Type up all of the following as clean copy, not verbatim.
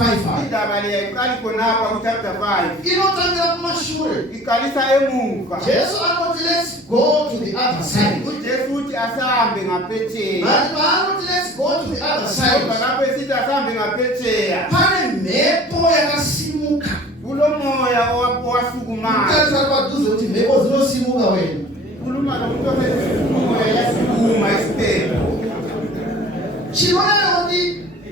5. Indaba le yayiqala khonapha ku chapter 5. Inotangira kumashure. Iqalisa emuva. Jesu anothi let's go to the other side. uJesu uthi asahambe ngaphetsheya. But anothi let's go to the other side. Kodwa lapho esithi asahambe ngaphetsheya. Pane mhepo yakasimuka. Kulo moya owasukumayo. Ukazwa kwaduze ukuthi mhepo zinosimuka wena. Kuluma nomuntu omoya yasukuma isiphepho. Chinoona kuti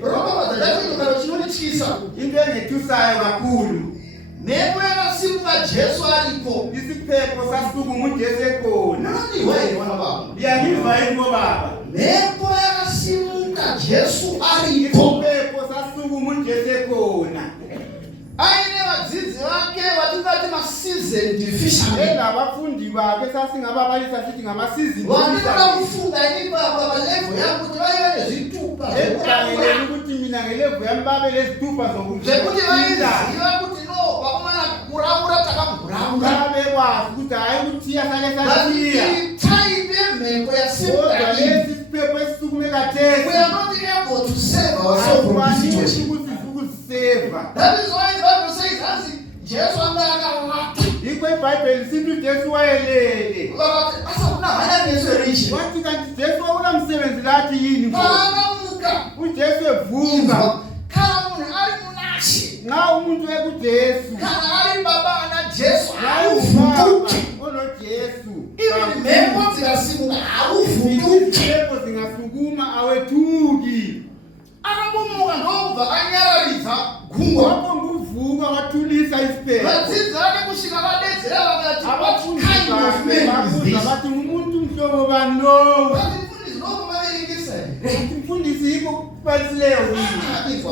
ropa badadati ndokalo chinonitisa. Into engethusayo kakhulu. Mhepo yakasimuka Jesu alipo. Isiphepho sasukuma uJesu ekhona. Nani wewe mwana baba? Liyangiva yini baba? Mhepo yakasimuka Jesu alipo. Isiphepho sasukuma uJesu ekhona. Ayine vadzidzi vake vatingati ma-seasoned fishermen. Abafundi bakhe sasingababalisa sithi ngama-seasoned Vandinoda kufunga ini baba palevo yangu kuti vaiva nezvitupa ekutangele ukuthi mina ngelevu yami babe lezitupa zvekuti vaiziva kuti no vakomana kuraura takakuraura bekwazi ukuthi hayi kuthiya sake sasiya taipe mhepo kodwa lesi siphepho esisukume kathesi we are not able to save ourselves from this situation. Ukuziseva. That is why the Bible says as Jesu angakalata. Yikho iBhayibheli sithi uJesu wayelele. Asafuna hana nesoration. Wathi kanti Jesu ulamsebenzi lathi yini? Akamuka. uJesu evuka. Khala munhu ari munashi. Nxa umuntu ekuJesu. Khala ari baba na Jesu. Awuvuki. Jesu. Even mhepo zingasimuka awuvuki. Mhepo zingasukuma awethuki. Akamuka ndobva anyararisa gungwa. Wapho nguvuka wathulisa isiphepho. Vadzidzi vake kusvika vadedzera vakati Abafundi kind of man is this? bathi umuntu mhlobo bani lowo. Vadzifundisi noko vaveringisa. Mfundisi yikho kubalisileyo yini?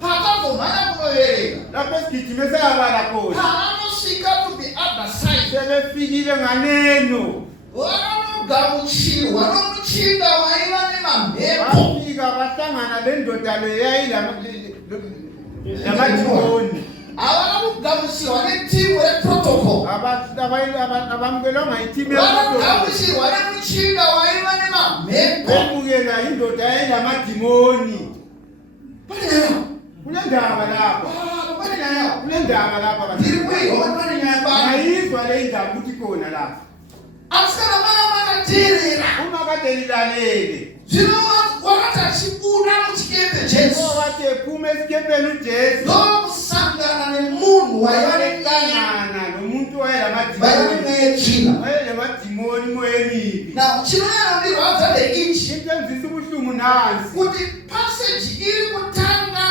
Pakazomhanya kunoverenga. Lapho esigijime sayabala khona. Paanosvika to the other side. Sebefikile nganeno. Vakanogamuchirwa nomuchinda waiva nemamhepo. Bafika bahlangana lendoda leyo yamadimoni. Havanogamuchirwa netimu reprotocol. Abamukelwanga yitimu Vanogamuchirwa nemuchinda waiva nemamhepo. bemukela indoda yayilamadimoni. Panenayo. Kunendaba lapha. Panenayo. Kunendaba lapha. Ndirikwihwa panenayo bani. Ayizwa le ndaba ukuthi khona lapha. Asikana mana makatirira. Uma kade lilalele. Zvino wakati achibuda muchikepe Jesu. Wathi ephuma esikepeni uJesu. Ndokusangana nemunhu waiva Wayehlangana nomuntu vaiva wayelamadimoni. netsvina. Wayelamadimoni moyemibi. Now chinoyana ndirwadza ndeichi Into enzisa ubuhlungu nansi. kuti passage iri kutanga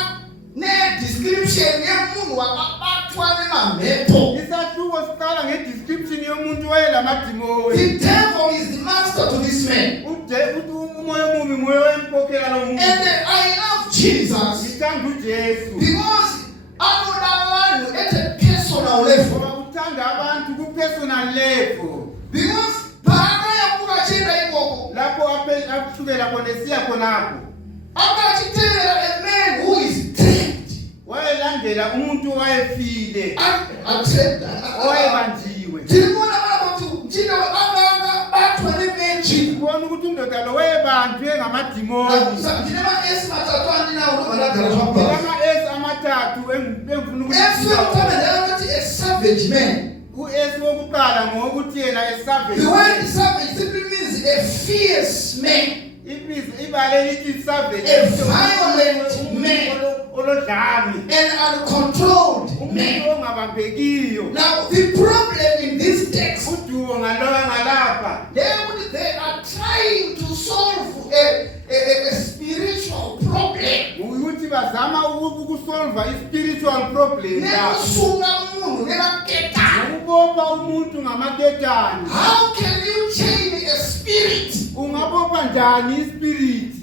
nedescription yemunhu wakabatwa nemamhepo. Isahluko siqala ngedescription yomuntu wayelamadimoni. The devil is the master to this man. Umoya omubi moya wemkhokhela lo muntu. And I love Jesus Ngithanda uJesu. because anoda vanhu at a personal level. Ngoba uthanda abantu ku-personal level. Because paanoyamuka achienda ikoko Lapho akusukela khona esiya khonapho. akachitevera a man who is dead. Wayelandela umuntu owayefile. Owayebanjiwe. Tirikuona mana kuti mchinda weabanga batwa nemenji. Kubona ukuthi indoda lo wayebanjwe ngamadimoni. Ndine maesi matatu andinawo nobadagara zvakubva. Ama-S amathathu engifuna Esi wekutanga ndayakati a savage man. U-S wokuqala ngowokuthi yena The word savage simply means a fierce man. ibale lithi savage. A violent man. Olodlami. An uncontrolled Umuntu man. ongabambekiyo. Now the problem in this text, Udubo ngaloya ngalapha. they are trying to solve a spiritual problem. Ukuthi bazama ukusolva i-spiritual problem lapho. Nekusunga munhu nemaketani. Ukubopha umuntu ngamaketani. How can you chain a spirit? Ungabopha njani i-spirit?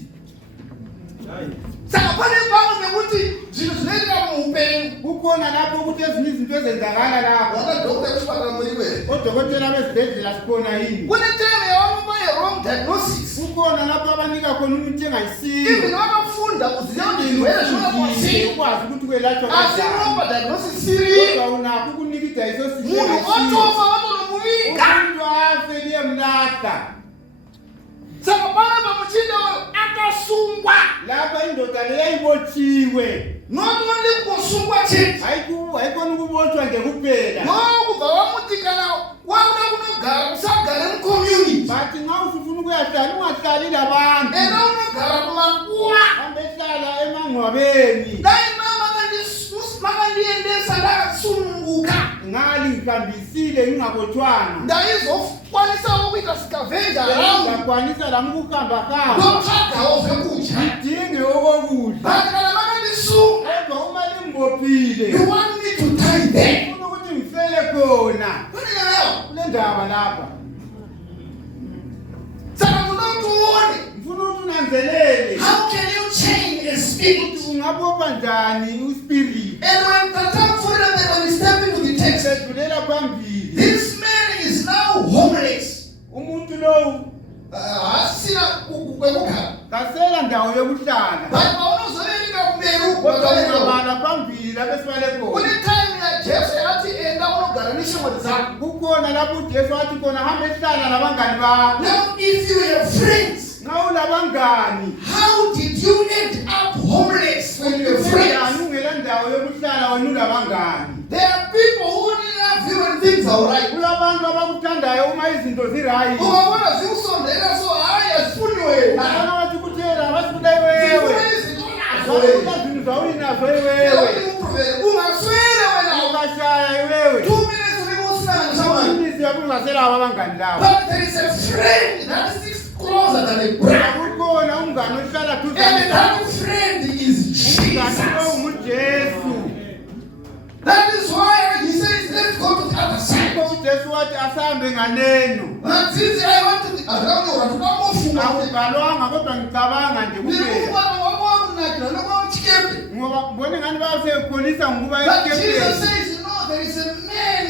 Saka pane pamwe nekuti zvinhu zvinoitika muupenyu. Kukhona lapho ukuthi ezinye izinto ezenzakala lapho. Vanadhokota ekuchipatara muri kwere. Odokotela bezibhedlela sikhona yini? Kune time yavanopa wrong diagnosis. Kukhona lapho abanika khona umuntu engayisiyo. Even vakafunda kuziva kuti zvirwere zvinokwasei. Ukwazi ukuthi kwelatshwa Asi kanjani. unopa diagnosis siri. Kodwa unakho ukunikida isosiso. Munhu otofa vatonomuviga. Umuntu afe liyemlahla. Saka pana pamuchinda akasungwa. Lapha indoda leyo yayibotshiwe. Not only usungwa chete. Haikona kuboshwa ngekuphela. Ngoba wamutikana wawuna kunogara usagara mu-community. But nxa usufuna ukuyahlala ungahlali labantu. Ena unogara kumakuwa. Hambehlala emangcwabeni. Layi makandiyendesa ndakasunguka. Ngali ngihambisile ngingabotshwanga. Ndayizokwanisa ukuita scavenger around. Ngakwanisa lami ukuhamba. Nochaga ovekudla. Ngidinge okokudla. Bakala makandisunga. Kodwa uma limbophile. You want me to die there? Ufuna ukuthi ngifele khona. Kuneneleyo. Kule ndaba lapha. Saka kunokuone. Ngifuna ukuthi unanzelele. How can you change a spirit? Ungabopha njani uspirit? And when the time for them, when we step into the text, Sedlulela phambili. this man is now homeless. Umuntu lo Asina kwekukhala. kasela ndawo yokuhlala. But mawunozoyelika kumeru Kodwa kwakalelo. ngabala phambili lapho sibale khona. Kune time ya Jesu yathi enda unoganisha ngodi zakho. Kukhona lapho uJesu athi khona hamba ehlala nabangani bakho. Now if you have friends, Nxa ulabangani, how did you end up homeless when you have friends? ungela ndawo yokuhlala wena ulabangani. There are people who only love you when things are alright. Kulabantu abakuthandayo uma izinto zirayi. Ungabona zikusondela so hayi asifuni wena. Abana bathi kuthela basifuna wewe. Basifuna izinto zawunazo wewe. Ungaswele wena. Ukashaya wewe. 2 minutes ulikusana ngishawayo. Umnisi yakungasela abangani lawo. But there is a friend that is closer than a brother. Kukhona umngane ohlala And duzane. that friend is Umngane lo Jesus. nguJesu. That is why he says, let's go to the other side. uJesu wathi asambe nganeno. Ngathi I want to around watu bamofunga. Akubhalwanga kodwa ngicabanga nje kuphela. Nikuba ngokwamnakho nokwamthikepe. Ngoba ngibone ngani basekholisa ngokuba But Jesus esikepeni. says, no, there is a man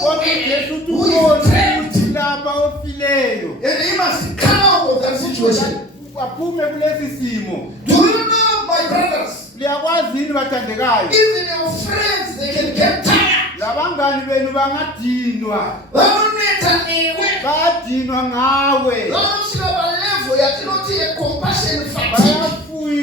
Kodwa uJesu somewhere uthi who is ukhona dead. umuntu lapha ofileyo. And he must come out of that situation. Aphume kulesi simo. Do you know, my brothers, Liyakwazi yini bathandekayo? even your friends, they can get tired. Labangani benu bangadinwa. Bakunetha niwe. Bayadinwa ngawe. Banosika balevo yatinoti a compassion fatigue.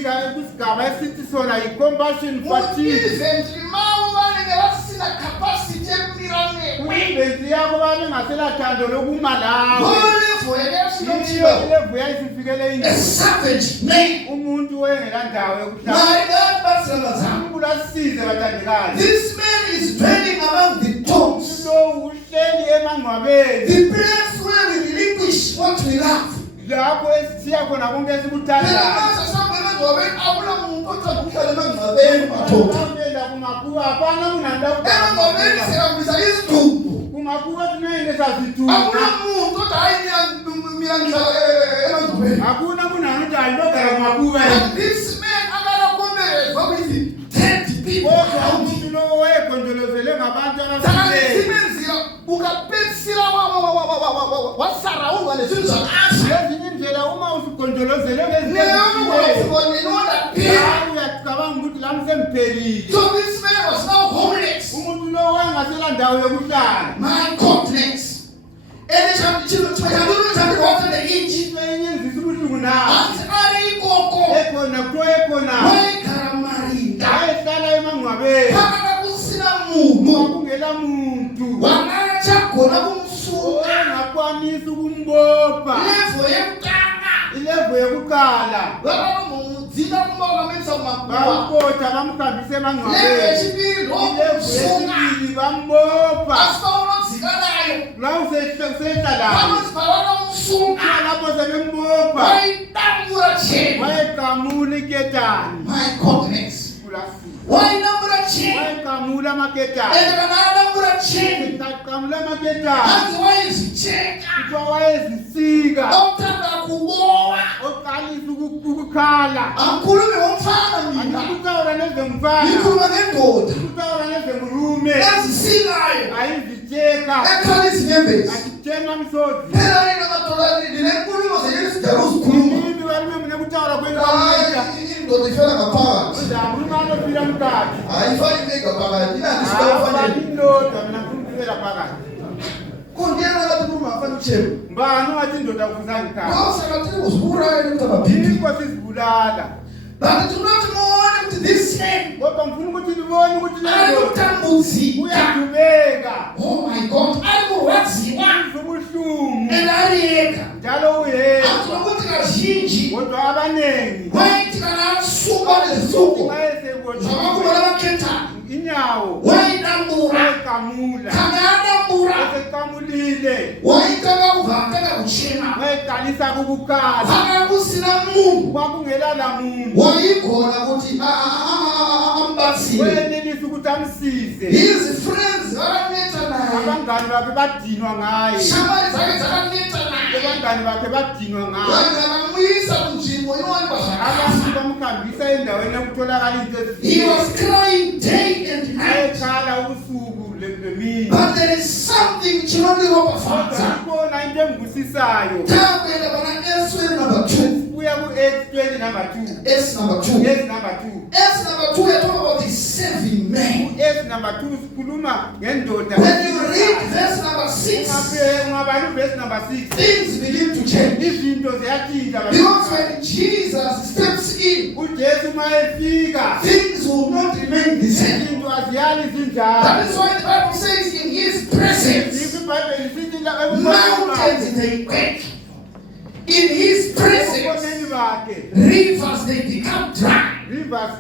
Bayafika kusigaba esithi sona yi-compassion fatigue. Even mawu banenge basina capacity yokumirane. Kuyimbenzi yabo babengasela thando lokuma lawe. Olevo yakasina Iyo mchiba. ilevu yayisifikele A indoda. savage man. Umuntu wengela ndawo yokuhlala. My God, Basramazam. Umuntu asize bathandekayo. This man is dwelling among the tombs. Lo uhleli emangcwabeni. The place where we relinquish what we love. Lapho esithiya khona konke Phela esikuthandayo. manje sambe emangcwabeni akula muntu othanda ukuhlala emangcwabeni madoda. Abapenda kumakuwa hapana kunanda Emangcwabeni sihambisa isidumbu. kumakuwa tunene sazithuka. Akula muntu othi hayi mina ngihlala emangcwabeni. Hakuna kunanoti alilogala kumakuwa. And this man akalakomberezwa with 30 people Kodwa around him. umuntu lo wayegonjolozelwe ngabantu abafileyo. Simenzira ukapetsira wasaraundwa nezvinhu zvakasha. Ngezinye indlela uma usugonjolozelwe ngezinto Newe ezifileyo, unotinoda pera. hayi uyacabanga ukuthi lami sengiphelile. So this man was now homeless. Umuntu lo wayengasela ndawo yokuhlala. My goodness. And chino chakwaza neinji. Into enyenzisa ubuhlungu nawo. Anti ari ikoko. Ekhona kuthiwa ekhona. Wayekhala marinda. Wayehlala emangcwabeni. Phakathi kusina muntu. Kungela muntu. Wangatsha khona kumsuka. Ongakwanisa ukumbopha. Levo yekutanga. Ilevu yokuqala. Vakamudzina kumbakamisa kumakuwa. Bambotha bamhambise Levo emangcwabeni. yechipiri Ilevu lokusunga. yesibili bambopha. Asitaunodzika nayo. La usehla layo. Vanozibhala nomusunga. Lapho sebembopha. Waitambura chena. Wayeqamula iketani. My goodness. Kulasini. Wainambura chena. Wayeqamula amaketani. And kanadambura chena. Qamula amaketani. Anti wayizicheka. Kuthiwa wayezisika. Othanda kubowa. Oqalisa ukukhala. Angikhulumi ngomfana mina. Angikutawula nezemfana. Ngikhuluma ngendoda. Kutawula nezemrume. Ezisikayo. Ayizitsheka. Ekhala izinyembezi. Akithenga msodzi. Phela nina madoda ndinenkulumo zeyesidala uzikhuluma. Mimi balume mune kutawula kwenza. Hayi indoda ifela ngaphakathi. Ndamrumano phila mkhathi. Ayifani ibeka phakathi. Inani sitawufanele. Indoda mina ngifuna phakathi. Kungena kathi kumafana uchebo. Mbani wathi indoda kufunza ngikhaya. Awusakathi uzibulala ukuthi abaphili. Yikho sizibulala. But do not mourn with this man. Kodwa ngifuna ukuthi ibona ukuthi ari leyo kutambudzika. uyadubeka Oh my God, ari kurwadziwa ubuhlungu and ari ega. njalo uyedwa Akunokuti kazhinji kodwa abanengi waiti kana asungwa nezisuku zvavakubona vaketani inyawo waidambura wayekamula kana adambura esekamulile waitanga kubva atanga kuchema wayeqalisa kubukala panga kusina munhu kwakungelala muntu waigona kuti amubatsire. wayenelisa ukuthi amsize His friends vakaneta naye, abangani bakhe badinwa ngaye shamwari dzake dzakaneta naye, abangani bakhe badinwa ngaye vanhu vakamuyisa kunzvimbo inowanikwa zvakafa. abantu bamuhambisa endaweni yokutholakala into He was crying day and night. ayekhala ubusuku lemini But there is something chinondiropafadza. ikhona into engibusisayo Takuenda pana S number 2. kuya ku-Acts 20 number 2 S number 2. yes number 2 S number 2, we talk about the saving man. u-Acts number 2 sikhuluma ngendoda When you read verse number 6, ungabala uvesi number 6 things begin to change. izinto ziyatshintsha Because when Jesus steps in, ujesu uma efika things will not remain the same. izinto aziyali That zinjalo is why the Bible says in his presence, ibhayibheli sithi mountains they quake. In his presence, eboneni bakhe rivers they become dry. rivers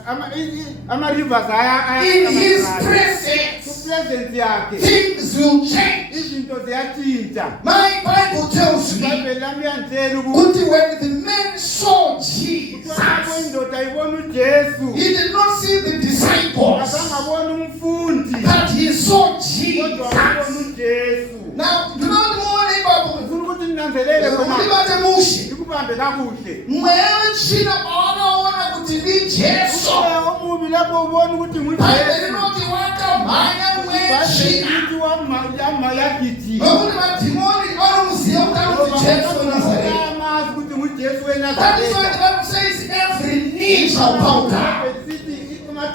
ama-rivers aya In his presence, ku-presence yakhe things will change. izinto ziyatshintsha My Bible tells me ibhayibheli lami iyantshela ukuthi that when the man saw Jesus, lapho indoda ibona ujesu he did not see the disciples, akangabona umfundi but he saw kodwa Jesus. wabona ujesu Now, do not know anybody. ngifuna ukuthi ninanzelele khona Ulibate mushi. ikubambe kakuhle Mwewe china paona kuti ni Jesu. umoya omubi lapho ubona ukuthi Bible ngujesu rinoti wakamhanya mwechina. ibhayibheli yama yagijima Nokuti madhimoni anomuziva kuti anoti Jesu weNazareth. amazi ukuthi ngujesu That is why the wenazareta Bible says every knee shall bow down.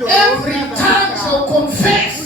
Every tongue shall confess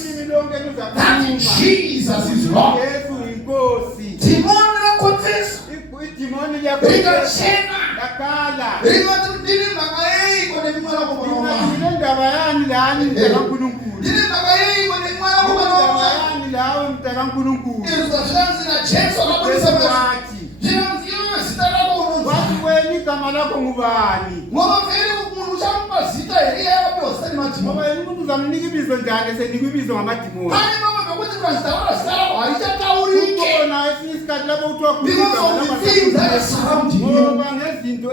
that Jesus is Lord. Yesu inkosi Dhimoni rakonfesa. idimoni Rikachena. yakhala Rikati ndine mhaka yei kone mwana kubanwa. ile ndaba yani lani mtakankulunkulu Ndine mhaka yei kone mwana kubanwa. ndaba yani lawe mtakankulunkulu Izwa zvinanzi Jesu akabudisa Yesu mwana. wathi Zvinanzi iwe zita rako unonzi. wathi weni igama lakho ngubani Ngoba vele umuntu uchamupa zita here yakapiwa zita nemadhimoni. ngoba yena umuntu uzamnika ibizo njani senika ibizo ngamadimoni Pane mama bekuti ukazitaura zita rako harichataurike. ubona esinye isikhathi lapho kuthiwa Because of the things that are surrounding you. ngoba ngezinto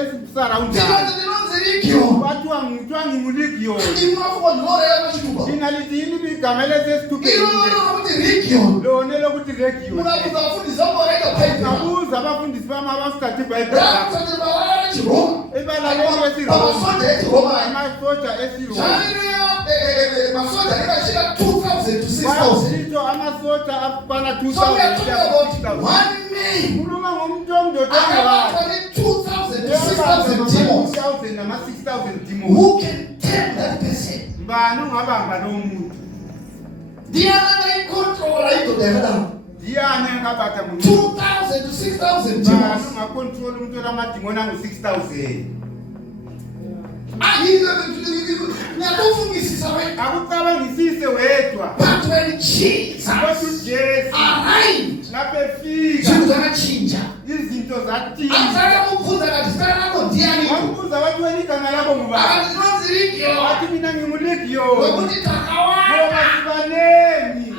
ezisaraundana Zvinonzi ndinonzi Legion. kuthiwa ngimuligiyoni Imunofunga ndinoreya pachituba. thina lithi yini igama lesesithupeni Inonono kuti Legion. lone lokuthi legiyoni Munakuza vafundisi vamboraita Bible. ngabuza abafundisi bami abasithathe ibhayibheli Rakutsatiri bavara neChiroma. ebalaleli besiroma Pamasoja eChiroma. amasoja esiroma Zvaireya masoja akasvika 2,000 to 6,000. wasito amasoja akwana So we are talking about 2000 one man. khuluma ngomuntu omdoda Akabatwa ne 2,000 to 6,000 demons. 2000 nama-6000 demons Who can tell that person? mbani ongabamba lowo muntu Ndiani angaikontrola indoda yakadaro? ndiyani engabata muntu 2,000 to 6,000 mbani demons. ungakontroli umuntu olamadimoni angu-6000 Nyatofungisisa wena. akucabangisise wedwa But when Jesus kodwa ujesu arrived, lapho efika zvinhu zvakachinja. izinto zathini Akatanga kubvunza akati zita rako ndiani? wabuza wathi wena igama lakho ngubani Akati ndinonzi Legion. wathi mina ngimuligiyoni Nokuti ngoba takawanda. sibaneni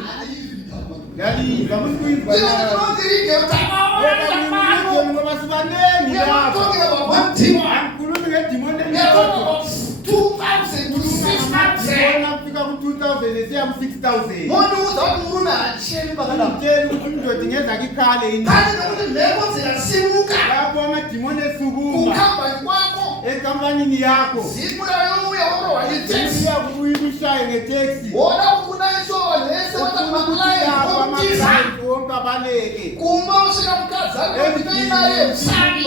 yalizwa musikuizwa Ndinonzi Legion takawanda. ngoba sibaneni We are not lapha talking about one demon. angikhulumi ngedimoni We are talking elilodwa about 2,000 to 6,000. afika ku-2000 esiya ku-6000 Muntu uza kuti murume hacheni pakadaro. mtsheli ukuthi indoda ingeza kikhale ini Kani nokuti mhepo dzikasimuka lapho amadimoni esukuma kukambani kwako, enkampanini yakho zimu rayouya worohwa neteksi. iya kubuya ushaye ngeteksi Woda kuti kunaiswa vanhu vese vatamakulai vomutiza. wonke abaleke Kumba usvika mukadzi akoti imari yemusari.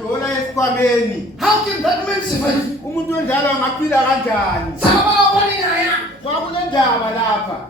dola esikhwameni How can that man survive? umuntu onjalo angaphila kanjani Saka vakapani nyaya. kwakule ndaba lapha